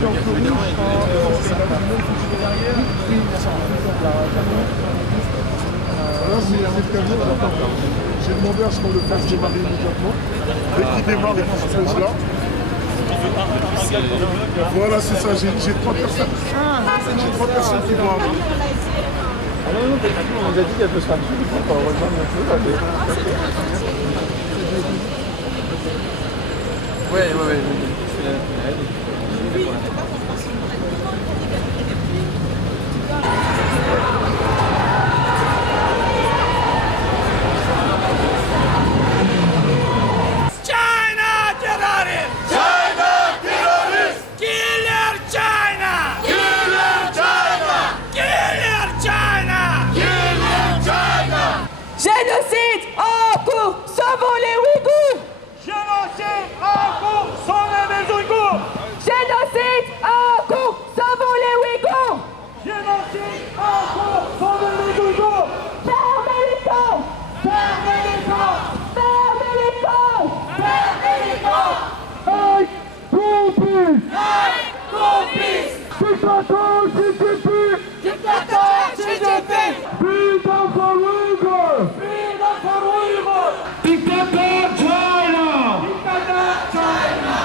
J'ai demandé à ce qu'on le fasse démarrer immédiatement. Dès qu'il démarre et qu'il se pose là. Voilà, c'est ça, j'ai 3 personnes. J'ai 3 personnes qui vont arriver. Ah non, on nous a dit qu'elle peut se faire dessus, on va rejoindre un peu. Ouais. Génocide en cours, sauvons les Ouïghours! Génocide en cours, sauvez les Ouïghours! Génocide en cours, sauvons les Ouïghours! Génocide en cours, sauvez les Ouïghours! Fermez les camps! Fermez les camps! Fermez les camps! Fermez les camps! Aïe, complice! Aïe, complice! Dictateur, CGP! Dictateur CGP! Freedom for Uyghur! Freedom for Uyghur! Dictator China! Dictateur China!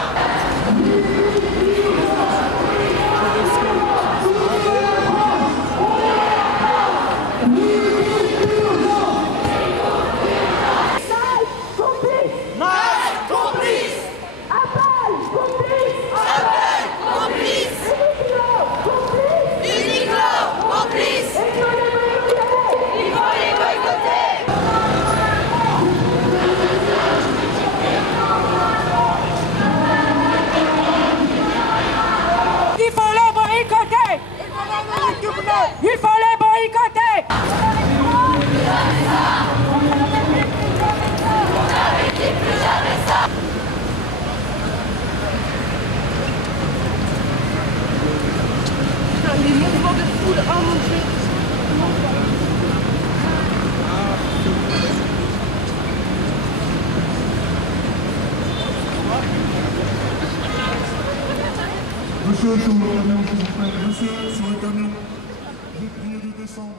Il faut les boycotter! Les mouvements de foule, oh mon Dieu! Monsieur, sur le camion, s'il vous plaît. Monsieur, sur le camion. Je vais prier de descendre.